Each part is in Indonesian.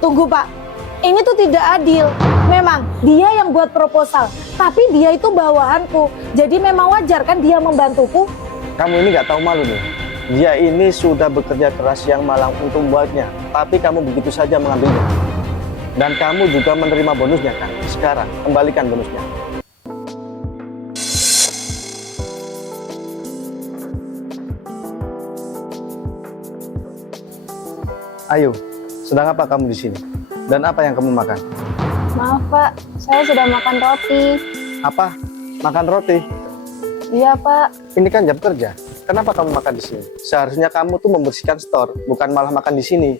Tunggu Pak, ini tuh tidak adil. Memang dia yang buat proposal, tapi dia itu bawahanku. Jadi memang wajar kan dia membantuku? Kamu ini nggak tahu malu nih. Dia ini sudah bekerja keras siang malam untuk membuatnya, tapi kamu begitu saja mengambilnya. Dan kamu juga menerima bonusnya kan? Sekarang kembalikan bonusnya. Ayo, sedang apa kamu di sini? Dan apa yang kamu makan? Maaf Pak, saya sudah makan roti. Apa? Makan roti? Iya Pak. Ini kan jam kerja. Kenapa kamu makan di sini? Seharusnya kamu tuh membersihkan store, bukan malah makan di sini.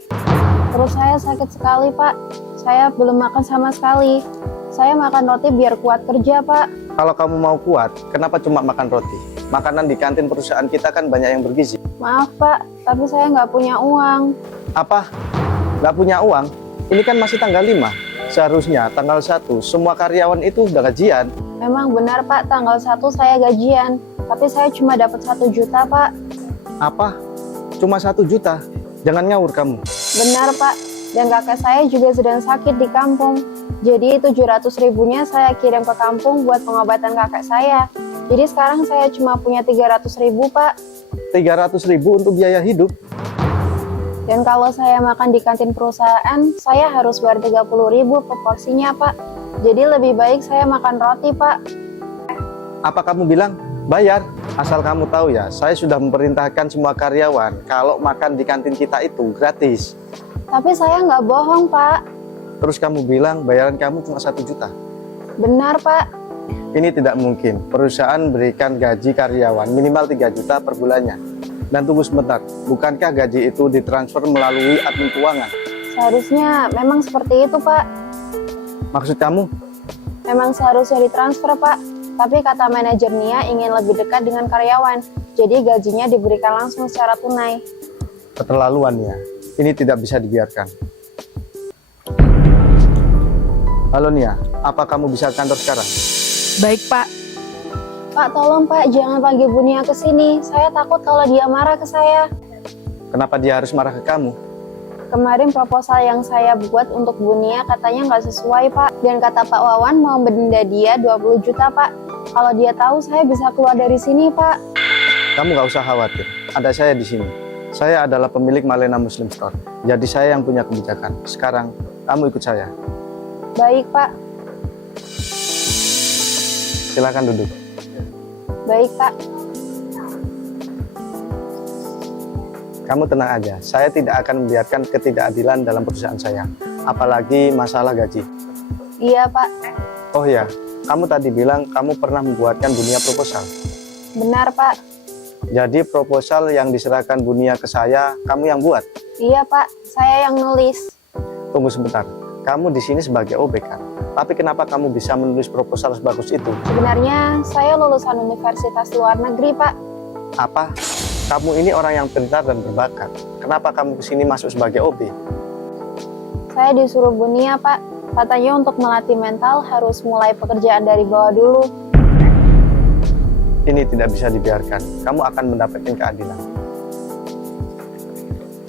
Perut saya sakit sekali Pak. Saya belum makan sama sekali. Saya makan roti biar kuat kerja Pak. Kalau kamu mau kuat, kenapa cuma makan roti? Makanan di kantin perusahaan kita kan banyak yang bergizi. Maaf Pak, tapi saya nggak punya uang. Apa? Nggak punya uang? Ini kan masih tanggal 5. Seharusnya tanggal 1 semua karyawan itu udah gajian. Memang benar Pak, tanggal 1 saya gajian. Tapi saya cuma dapat 1 juta Pak. Apa? Cuma 1 juta? Jangan ngawur kamu. Benar Pak, dan kakak saya juga sedang sakit di kampung. Jadi 700 ribunya saya kirim ke kampung buat pengobatan kakak saya. Jadi sekarang saya cuma punya 300 ribu Pak. 300 ribu untuk biaya hidup? Dan kalau saya makan di kantin perusahaan, saya harus bayar 30 ribu per porsinya Pak. Jadi lebih baik saya makan roti Pak. Apa kamu bilang? Bayar. Asal kamu tahu ya, saya sudah memerintahkan semua karyawan kalau makan di kantin kita itu gratis. Tapi saya nggak bohong Pak. Terus kamu bilang bayaran kamu cuma 1 juta. Benar Pak. Ini tidak mungkin. Perusahaan berikan gaji karyawan minimal 3 juta per bulannya. Dan tunggu sebentar, bukankah gaji itu ditransfer melalui admin keuangan? Seharusnya memang seperti itu Pak. Maksud kamu? Memang seharusnya ditransfer Pak. Tapi kata manajernya ingin lebih dekat dengan karyawan. Jadi gajinya diberikan langsung secara tunai. Keterlaluan ya. Ini tidak bisa dibiarkan. Halo Nia, apa kamu bisa ke kantor sekarang? Baik Pak. Pak tolong Pak, jangan panggil Bu Nia ke sini. Saya takut kalau dia marah ke saya. Kenapa dia harus marah ke kamu? Kemarin proposal yang saya buat untuk Bu Nia katanya nggak sesuai Pak. Dan kata Pak Wawan mau mendenda dia 20 juta Pak. Kalau dia tahu saya bisa keluar dari sini Pak. Kamu gak usah khawatir, ada saya di sini. Saya adalah pemilik Malena Muslim Store. Jadi saya yang punya kebijakan. Sekarang kamu ikut saya. Baik Pak. Silakan duduk. Baik Pak. Kamu tenang aja, saya tidak akan membiarkan ketidakadilan dalam perusahaan saya. Apalagi masalah gaji. Iya Pak. Oh ya, kamu tadi bilang kamu pernah membuatkan dunia proposal. Benar Pak. Jadi proposal yang diserahkan Bunia ke saya, kamu yang buat? Iya Pak, saya yang nulis. Tunggu sebentar, kamu di sini sebagai OB kan? Tapi kenapa kamu bisa menulis proposal sebagus itu? Sebenarnya saya lulusan universitas luar negeri Pak. Apa? Kamu ini orang yang pintar dan berbakat. Kenapa kamu ke sini masuk sebagai OB? Saya disuruh Bu Nia Pak. Katanya untuk melatih mental harus mulai pekerjaan dari bawah dulu. Ini tidak bisa dibiarkan. Kamu akan mendapatkan keadilan.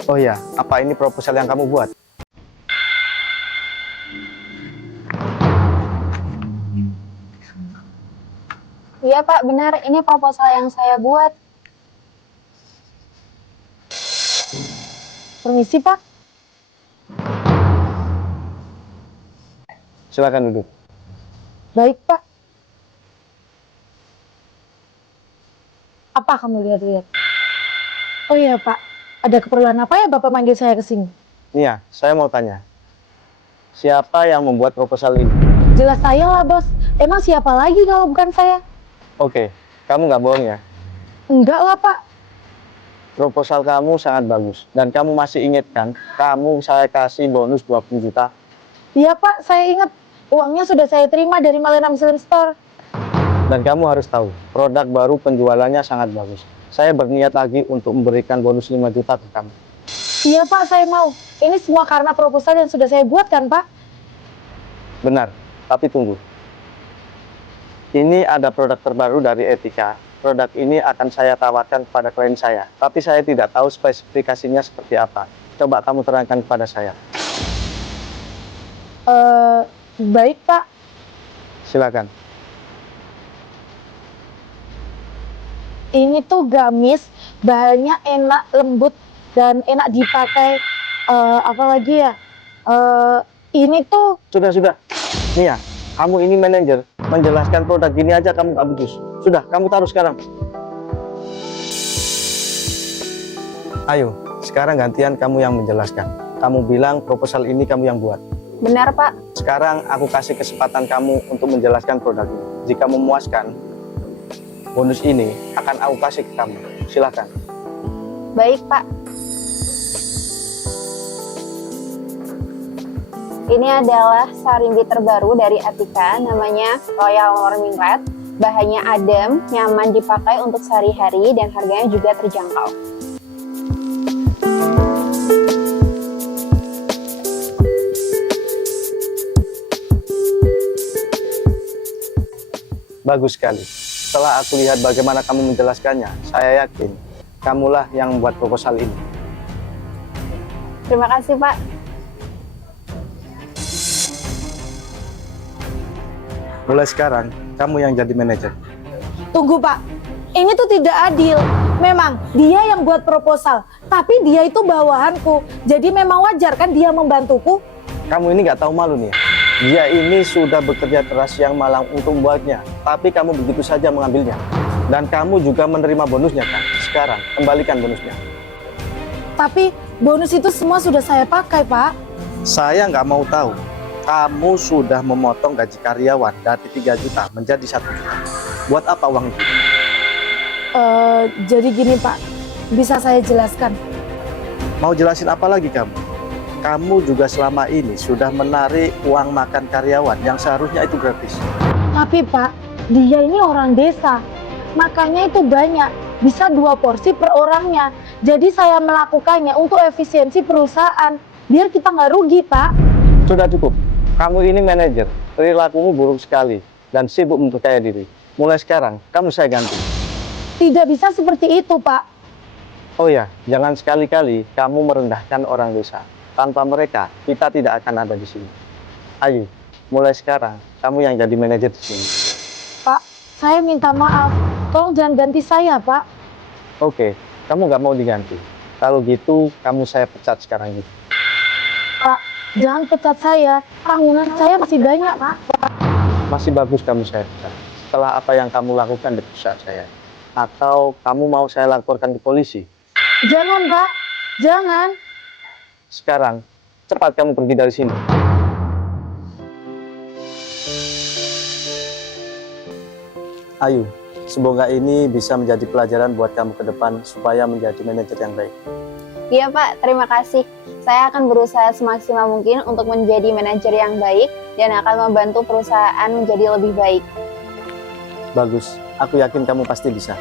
Oh ya, apa ini proposal yang kamu buat? Iya Pak, benar. Ini proposal yang saya buat. Permisi Pak. Silakan duduk. Baik Pak. Apa kamu lihat-lihat? Oh iya Pak, ada keperluan apa ya Bapak manggil saya ke sini? Nia, saya mau tanya. Siapa yang membuat proposal ini? Jelas saya lah bos. Emang siapa lagi kalau bukan saya? Oke, kamu nggak bohong ya? Enggak lah Pak. Proposal kamu sangat bagus. Dan kamu masih ingat kan? Kamu saya kasih bonus 20 juta. Iya Pak, saya ingat. Uangnya sudah saya terima dari Malena Muslim Store. Dan kamu harus tahu, produk baru penjualannya sangat bagus. Saya berniat lagi untuk memberikan bonus 5 juta ke kamu. Iya Pak, saya mau. Ini semua karena proposal yang sudah saya buat kan Pak? Benar, tapi tunggu. Ini ada produk terbaru dari Etika. Produk ini akan saya tawarkan kepada klien saya. Tapi saya tidak tahu spesifikasinya seperti apa. Coba kamu terangkan kepada saya. Baik Pak. Silakan. Ini tuh gamis, bahannya enak, lembut, dan enak dipakai. Apalagi ya, ini tuh Sudah. Nih ya, kamu ini manajer, menjelaskan produk gini aja kamu gak becus. Sudah, kamu taruh sekarang. Ayo, sekarang gantian kamu yang menjelaskan. Kamu bilang proposal ini kamu yang buat. Benar, Pak. Sekarang aku kasih kesempatan kamu untuk menjelaskan produk ini. Jika memuaskan, bonus ini akan aku kasih ke kamu. Silakan. Baik, Pak. Ini adalah sarimbi terbaru dari Atika, namanya Royal Warming Red. Bahannya adem, nyaman dipakai untuk sehari-hari, dan harganya juga terjangkau. Bagus sekali. Setelah aku lihat bagaimana kamu menjelaskannya, saya yakin kamulah yang membuat proposal ini. Terima kasih, Pak. Mulai sekarang, kamu yang jadi manajer. tunggu Pak. Ini tuh tidak adil. Memang dia yang buat proposal, tapi dia itu bawahanku. Jadi memang wajar kan dia membantuku. Kamu ini nggak tahu malu nih ya? Dia ini sudah bekerja keras yang malang untuk membuatnya, tapi kamu begitu saja mengambilnya. Dan kamu juga menerima bonusnya kan? Sekarang, kembalikan bonusnya. Tapi bonus itu semua sudah saya pakai Pak. Saya nggak mau tahu. Kamu sudah memotong gaji karyawan dari 3 juta menjadi 1 juta. Buat apa uang itu? Jadi gini Pak, bisa saya jelaskan? Mau jelasin apa lagi kamu? Kamu juga selama ini sudah menarik uang makan karyawan yang seharusnya itu gratis. Tapi Pak, dia ini orang desa. Makannya itu banyak, bisa 2 porsi per orangnya. Jadi saya melakukannya untuk efisiensi perusahaan, biar kita nggak rugi Pak. Sudah cukup. Kamu ini manajer, perilakumu buruk sekali dan sibuk mempercaya diri. Mulai sekarang, kamu saya ganti. Tidak bisa seperti itu Pak. Oh ya, jangan sekali-kali kamu merendahkan orang desa. Tanpa mereka, kita tidak akan ada di sini. Ayo, mulai sekarang, kamu yang jadi manajer di sini. Pak, saya minta maaf. Tolong jangan ganti saya, Pak. Oke, kamu nggak mau diganti. Kalau gitu, kamu saya pecat sekarang ini. Pak, jangan pecat saya. Tanggungan saya masih banyak, Pak. Masih bagus kamu saya pecat. Setelah apa yang kamu lakukan di perusahaan saya. Atau kamu mau saya laporkan ke polisi? Jangan, Pak. Jangan. Sekarang, cepat kamu pergi dari sini. Ayo, semoga ini bisa menjadi pelajaran buat kamu ke depan supaya menjadi manajer yang baik. Iya, Pak. Terima kasih. Saya akan berusaha semaksimal mungkin untuk menjadi manajer yang baik dan akan membantu perusahaan menjadi lebih baik. Bagus, aku yakin kamu pasti bisa.